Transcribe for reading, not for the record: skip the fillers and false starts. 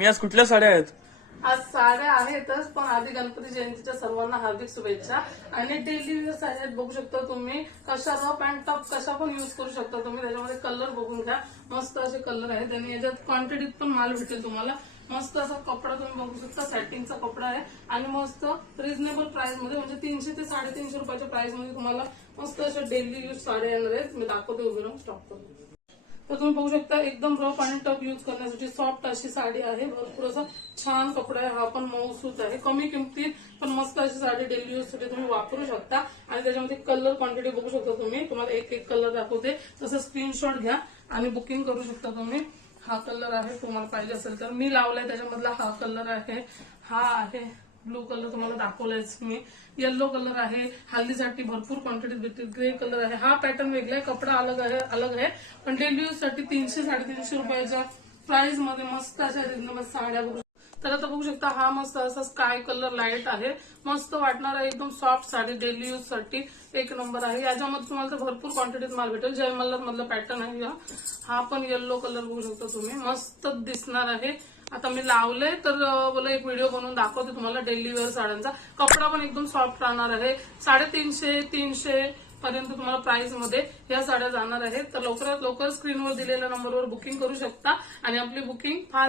मी आज कुठल्या साड्या आहेत? आज साड्या आहेतच, पण आधी गणपती जयंतीच्या सर्वांना हार्दिक शुभेच्छा. आणि डेली वेअर साड्या आहेत, बघू शकता तुम्ही. कशा रफ अँड टफ कशा पण युज करू शकता तुम्ही. त्याच्यामध्ये कलर बघून घ्या, मस्त असे कलर आहेत आणि याच्यात क्वांटिटीत पण माल भेटेल तुम्हाला. मस्त असा कपडा तुम्ही बघू शकता, सॅटिंगचा कपडा आहे आणि मस्त रिझनेबल प्राइस मध्ये, म्हणजे 300 ते 350 रुपयाच्या प्राइस मध्ये तुम्हाला मस्त अशा डेली यूज साड्या येणार आहेत. मी दाखवते उभी राहून स्टॉक करून. तर तुम्ही बघू शकता एकदम रफ आणि टफ यूज करण्यासाठी सॉफ्ट अशी साडी आहे. भरपूर असा छान कपडा आहे, हा पण मऊसूत आहे. कमी किमतीत पण मस्त अशी साडी डेली यूज साठी तुम्ही वापरू शकता. आणि त्याच्यामध्ये कलर क्वांटिटी बघू शकता तुम्ही. तुम्हाला एक एक कलर दाखवते, तसं स्क्रीनशॉट घ्या आणि बुकिंग करू शकता तुम्ही. हा कलर आहे, तुम्हाला पाहिजे असेल तर मी लावलाय त्याच्यामधला हा कलर आहे. हा आहे ब्लू कलर, तुम्हाला दाखवलायच मी. येलो कलर आहे, हल्दीसाठी भरपूर क्वांटिटीत भेटतील. ग्रे कलर आहे, हा पॅटर्न वेगळा आहे, कपडा अलग आहे पण डेली यूज साठी 300-350 रुपयाच्या प्राइस मध्ये मस्त अशा रिजनेबल साड्या बघू. तर आता बघू शकता, हा मस्त असा स्काय कलर लाईट आहे, मस्त वाटणार आहे. एकदम सॉफ्ट साडी डेली यूज साठी एक नंबर आहे. याच्यामध्ये तुम्हाला तर भरपूर क्वांटिटीत माल भेटेल. जय मल्हार मधला पॅटर्न आहे हा पण येलो कलर बघू शकता तुम्ही, मस्त दिसणार आहे. आता मी लावले तर बोला एक व्हिडिओ बनवून दाखवते तुम्हाला डेली वेअर साड्यांचा. कपडा पण एकदम सॉफ्ट राहणार आहे. 350-300 पर्यंत तुम्हाला प्राइस मध्ये या साड्या जाणार आहेत. तर लवकरात लवकर स्क्रीनवर दिलेल्या नंबरवर बुकिंग करू शकता आणि आपली बुकिंग फास्ट